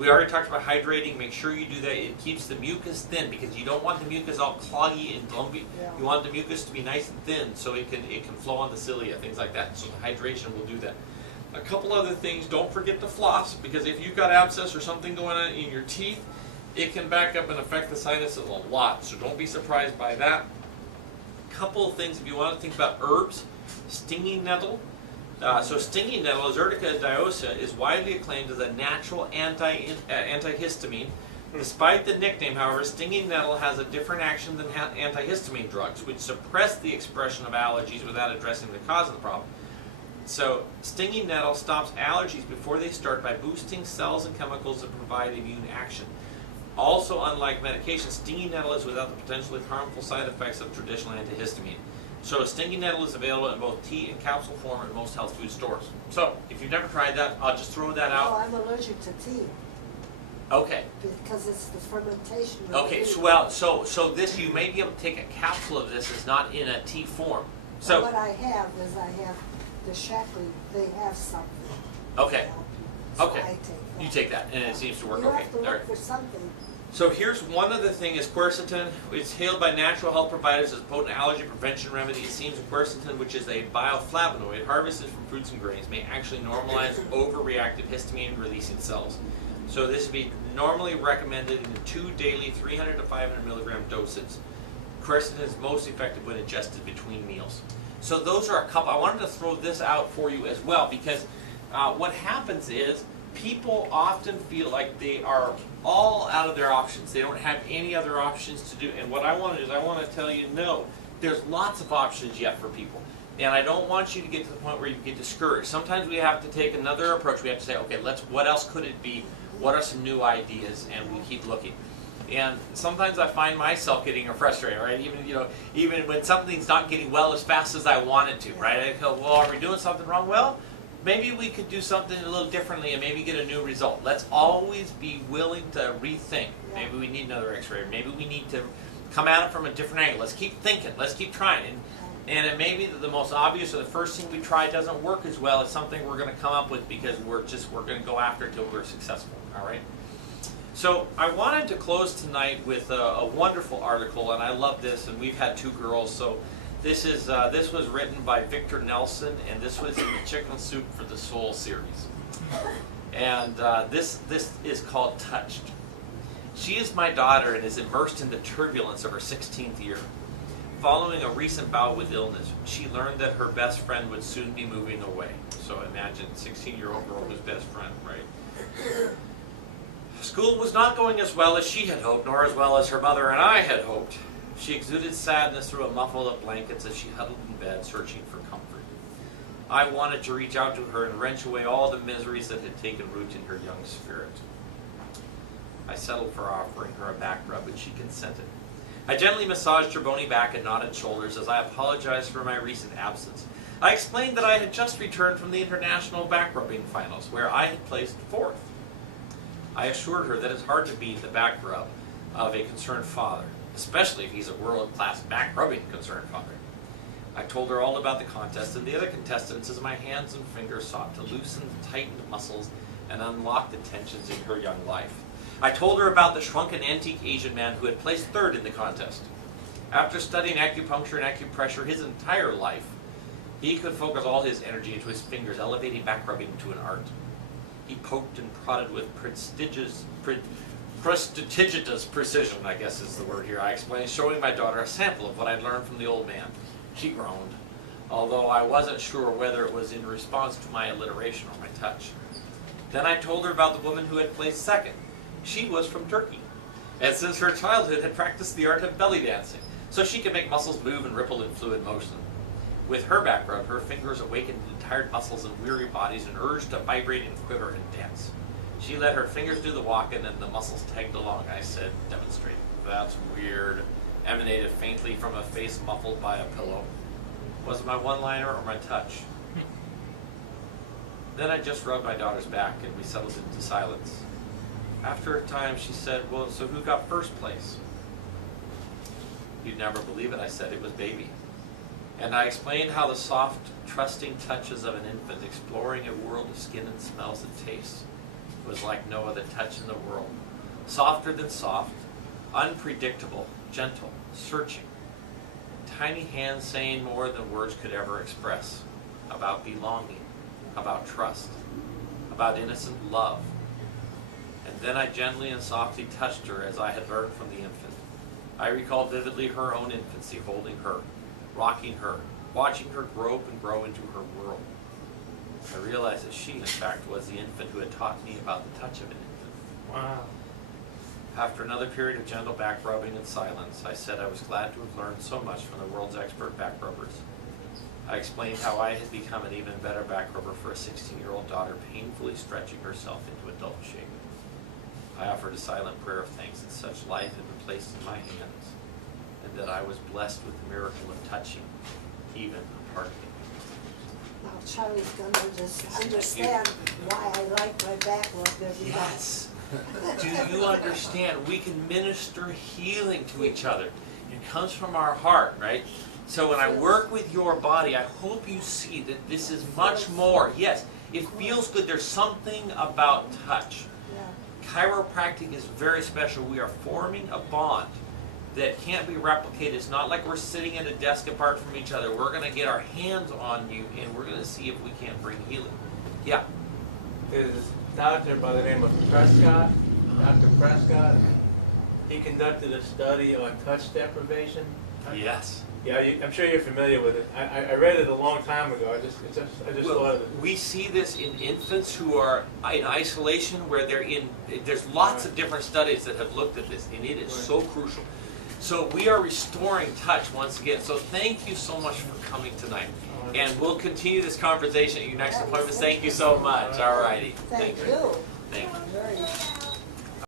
We already talked about hydrating. Make sure you do that. It keeps the mucus thin because you don't want the mucus all cloggy and lumpy. Yeah. You want the mucus to be nice and thin so it can flow on the cilia, things like that. So the hydration will do that. A couple other things, don't forget to floss, because if you've got abscess or something going on in your teeth, it can back up and affect the sinuses a lot. So don't be surprised by that. Couple of things, if you want to think about herbs, stinging nettle. So stinging nettle, Zyrtica dioica, is widely acclaimed as a natural antihistamine. Despite the nickname, however, stinging nettle has a different action than antihistamine drugs, which suppress the expression of allergies without addressing the cause of the problem. So stinging nettle stops allergies before they start by boosting cells and chemicals that provide immune action. Also, unlike medication, stinging nettle is without the potentially harmful side effects of traditional antihistamine. So stinging nettle is available in both tea and capsule form at most health food stores. So if you've never tried that, I'll just throw that out. No, I'm allergic to tea. Okay. Because it's the fermentation. Okay. So this, you may be able to take a capsule of this. It's not in a tea form. So what I have is the Shackley. They have something. Okay. So Okay. I take that. You take that, and it seems to work. You Okay. have to All look right. for something. So here's one other thing is quercetin. It's hailed by natural health providers as a potent allergy prevention remedy. It seems that quercetin, which is a bioflavonoid harvested from fruits and grains, may actually normalize overreactive histamine-releasing cells. So this would be normally recommended in 2 daily 300 to 500 milligram doses. Quercetin is most effective when ingested between meals. So those are a couple. I wanted to throw this out for you as well, because what happens is people often feel like they are all out of their options. They don't have any other options to do. And what I want to do is I want to tell you, no, there's lots of options yet for people. And I don't want you to get to the point where you get discouraged. Sometimes we have to take another approach. We have to say, okay, what else could it be? What are some new ideas? And we keep looking. And sometimes I find myself getting frustrated, right? Even when something's not getting well as fast as I want it to, right? I go, well, are we doing something wrong? Well, maybe we could do something a little differently and maybe get a new result. Let's always be willing to rethink. Maybe we need another x-ray. Maybe we need to come at it from a different angle. Let's keep thinking. Let's keep trying. And it may be that the most obvious or the first thing we try doesn't work as well as something we're going to come up with because we're going to go after it until we're successful. All right? So I wanted to close tonight with a wonderful article, and I love this, and we've had 2 girls, so this was written by Victor Nelson, and this was in the Chicken Soup for the Soul series. And this is called Touched. She is my daughter and is immersed in the turbulence of her 16th year. Following a recent bout with illness, she learned that her best friend would soon be moving away. So imagine 16-year-old girl who's best friend, right? School was not going as well as she had hoped, nor as well as her mother and I had hoped. She exuded sadness through a muffle of blankets as she huddled in bed, searching for comfort. I wanted to reach out to her and wrench away all the miseries that had taken root in her young spirit. I settled for offering her a back rub, and she consented. I gently massaged her bony back and nodded shoulders as I apologized for my recent absence. I explained that I had just returned from the international back rubbing finals, where I had placed 4th. I assured her that it's hard to beat the back rub of a concerned father, especially if he's a world-class back-rubbing concerned father. I told her all about the contest and the other contestants as my hands and fingers sought to loosen the tightened muscles and unlock the tensions in her young life. I told her about the shrunken antique Asian man who had placed 3rd in the contest. After studying acupuncture and acupressure his entire life, he could focus all his energy into his fingers, elevating back-rubbing to an art. He poked and prodded with prestigious precision, I guess is the word here. I explained, showing my daughter a sample of what I'd learned from the old man. She groaned, although I wasn't sure whether it was in response to my alliteration or my touch. Then I told her about the woman who had placed 2nd. She was from Turkey, and since her childhood had practiced the art of belly dancing, so she could make muscles move and ripple in fluid motion. With her back rub, her fingers awakened the tired muscles and weary bodies and urged to vibrate and quiver and dance. She let her fingers do the walking and the muscles tagged along. I said, demonstrating. That's weird. Emanated faintly from a face muffled by a pillow. Was it my one-liner or my touch? Then I just rubbed my daughter's back and we settled into silence. After a time she said, well, so who got 1st place? You'd never believe it, I said. It was baby. And I explained how the soft, trusting touches of an infant exploring a world of skin and smells and tastes was like no other touch in the world. Softer than soft, unpredictable, gentle, searching. Tiny hands saying more than words could ever express. About belonging, about trust, about innocent love. And then I gently and softly touched her as I had learned from the infant. I recall vividly her own infancy, holding her, rocking her, watching her grow and grow into her world. I realized that she, in fact, was the infant who had taught me about the touch of an infant. Wow. After another period of gentle back rubbing and silence, I said I was glad to have learned so much from the world's expert back rubbers. I explained how I had become an even better back rubber for a 16-year-old daughter painfully stretching herself into adult shape. I offered a silent prayer of thanks that such life had been placed in my hands, and that I was blessed with the miracle of touching, even a part of me. Now Charlie's gonna just understand why I like my back rub every day. Yes. Do you understand? We can minister healing to each other. It comes from our heart, right? So when I work with your body, I hope you see that this is much more. Yes, it feels good. There's something about touch. Yeah. Chiropractic is very special. We are forming a bond that can't be replicated. It's not like we're sitting at a desk apart from each other. We're going to get our hands on you, and we're going to see if we can't bring healing. Yeah. There's this doctor by the name of Prescott, Dr. Prescott. He conducted a study on touch deprivation. Yes. Yeah, I'm sure you're familiar with it. I read it a long time ago. I just Well, thought of it. we see this in infants who are in isolation, where there's lots of different studies that have looked at this, and it is so crucial. So we are restoring touch once again. So thank you so much for coming tonight. And we'll continue this conversation at your next appointment. Thank you so much. All righty. Thank you. Thank you. Very